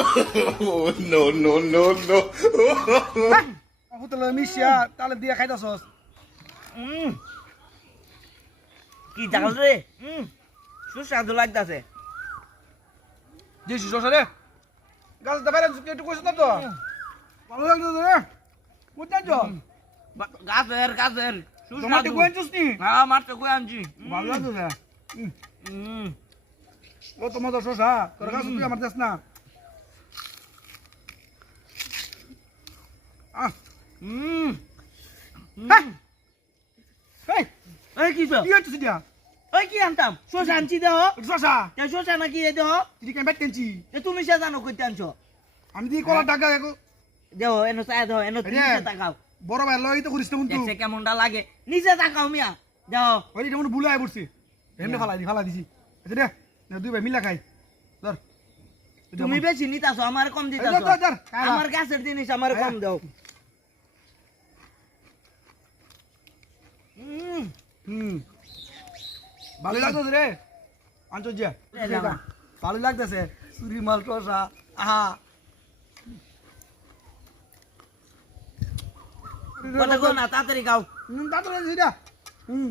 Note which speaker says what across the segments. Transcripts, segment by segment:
Speaker 1: oh no no no. No!
Speaker 2: হোটেলে মিশিয়া তাহলে দিয়ে খাইতাছস।
Speaker 3: কি জাল রে সুস্বাদু লাগতাছে
Speaker 2: দিছি শশা রে গাছ দা বাইরে একটু কইছ তো ভালো লাগতেছে রে তো
Speaker 3: বা- গাছের গাছের সুস্বাদু
Speaker 2: কোয়েঞ্চুস নি
Speaker 3: হ্যাঁ মারতে কই আনছি
Speaker 2: ভালো লাগতেছে ও তো মজা শশা তোর কাছে তুই আমার দেশ না আহ
Speaker 3: উম,
Speaker 2: হ্যাঁ এই
Speaker 3: এই কি
Speaker 2: কি হচ্ছে দিয়া
Speaker 3: ওই কি আনতাম? শোষা আনছি দেহ
Speaker 2: শশা
Speaker 3: তে নাকি এ দেহ
Speaker 2: তুই কেন ব্যাগ কেনছি?
Speaker 3: এ তুমি সে জানো কইতে আনছো?
Speaker 2: আমি দিয়ে কলা টাকা
Speaker 3: দেহ এনো চায় দেহ এনো তুমি
Speaker 2: রে। বড় ভাই লই তো করিস কিন্তু।
Speaker 3: দেখছে কেমনটা লাগে। নিচে তাকাও মিয়া। দেহ
Speaker 2: ওই যেমন ভুলে আয় পড়ছি এমনি ফালাই দি ফালাই দিছি। আচ্ছা দে দুই ভাই মিলা খাই। ধর।
Speaker 3: তুমি বেশি নিতাছো আমার কম দিতাছো। আমার গাছের জিনিস আমার কম দাও।
Speaker 2: হুম। ভালো লাগতেছে রে?
Speaker 3: লামা।
Speaker 2: ভালো লাগতেছে। সুরি মাল টসা আহা।
Speaker 3: তাড়াতাড়ি
Speaker 2: হুম জিরা হুম।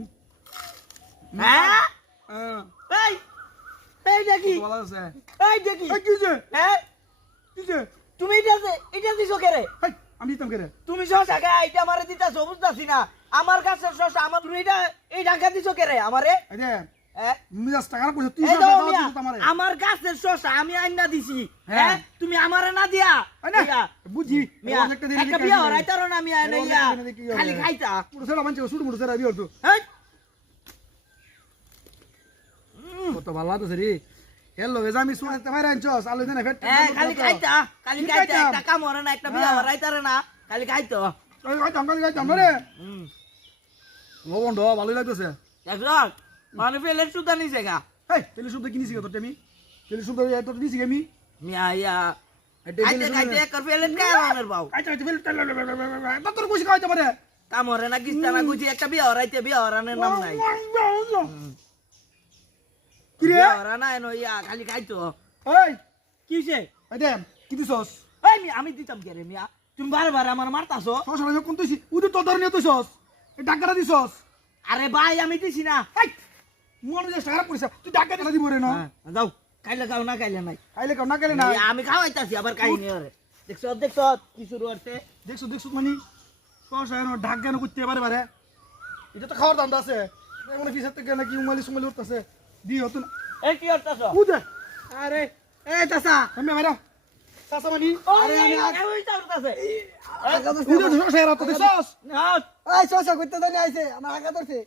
Speaker 3: হ্যাঁ?
Speaker 2: হ্যাঁ।
Speaker 3: এই এই দেখি। এই দেখি। হ্যাঁ? তুমি এটা এটা দিছো কে রে?
Speaker 2: আমি দিতাম কে রে
Speaker 3: তুমি শশা খাই এটা আমারে দিতাছো বুঝতাছি না। আমার শশা আমার এটা এই ঢাকা দিছো কে রে আমারে
Speaker 2: দিছ আমারে।
Speaker 3: আমার গাছের শশা আমি আইনা দিছি
Speaker 2: হ্যাঁ।
Speaker 3: হ্যাঁ? তুমি আমারে না দিয়া।
Speaker 2: বুঝি। একটা
Speaker 3: বিয়া হরাইতারো না ইয়া? খালি খাইতা।
Speaker 2: মানছে হতো কত ভালো লাগতেছে রে। লগে যে আমি শুনাতে পারে আনছস আলো দেনা ফেট
Speaker 3: খালি খাইতা খালি
Speaker 2: কি
Speaker 3: খাইতা? একটা কাম হরে না একটা বিয়া
Speaker 2: হ্যাঁ।
Speaker 3: হরাইতারে না খালি খাইতো
Speaker 2: ওই খাইতাম খালি খাইতাম রে
Speaker 3: হুম
Speaker 2: ও বন্ধ ভালোই লাগতেছে
Speaker 3: দেখছ মানে ফেলে সুতা নিছে গা
Speaker 2: হেই তেলে শুদ্ধ কিনিছি তোর আমি তেলে শুদ্ধ তোর দিছি আমি
Speaker 3: মিয়া ইয়া
Speaker 2: এটা
Speaker 3: খাইতে খাইতে একর ফেলে কে রানের বাউ
Speaker 2: আচ্ছা আচ্ছা ফেল তা তোর কইছি খাইতে পারে
Speaker 3: কাম হরে না কিস্তা না গুছি একটা বিয়া হরাইতে বিয়া হরানের নাম নাই
Speaker 2: কি রে
Speaker 3: বিয়া হরা না এনো ইয়া খালি খাইতো
Speaker 2: ওই
Speaker 3: কিসে?
Speaker 2: এই দে কি দিছস?
Speaker 3: এই মিয়া আমি দিতাম কে রে মিয়া? তুমি বারবার আমার মারতাছো
Speaker 2: সস কোন তুইছি উদি তো ধরে নিয়ে তুইছস এই ডাক্তারা দিছস।
Speaker 3: আরে ভাই আমি দিছি না।
Speaker 2: এই মনে যে তুই ডাক্তারা দিব রে না?
Speaker 3: যাও। খাইলে খাও না খাইলে নাই।
Speaker 2: খাইলে কাও না খাইলে না
Speaker 3: আমি খাওয়াইতাছি আবার কাহিনী হরে দেখছ দেখছ কি শুরু হচ্ছে
Speaker 2: দেখছ দেখছ মানে? সস ঢাক কেন করতে পারে পারে এটা তো খাওয়ার দাম আছে। মানে ফিসের থেকে নাকি উমালি সুমালি উঠতেছে। দি হতো না।
Speaker 3: এই কি হচ্ছে
Speaker 2: উদে আরে এ চাচা। আমি মেরা চাচা মানি? আরে আমি
Speaker 3: ওই চাউরতাছে
Speaker 2: উদে সস আয়রা তো দেখছস
Speaker 3: না
Speaker 2: এই সস করতে জানি আইছে। আমার আগা ধরছে।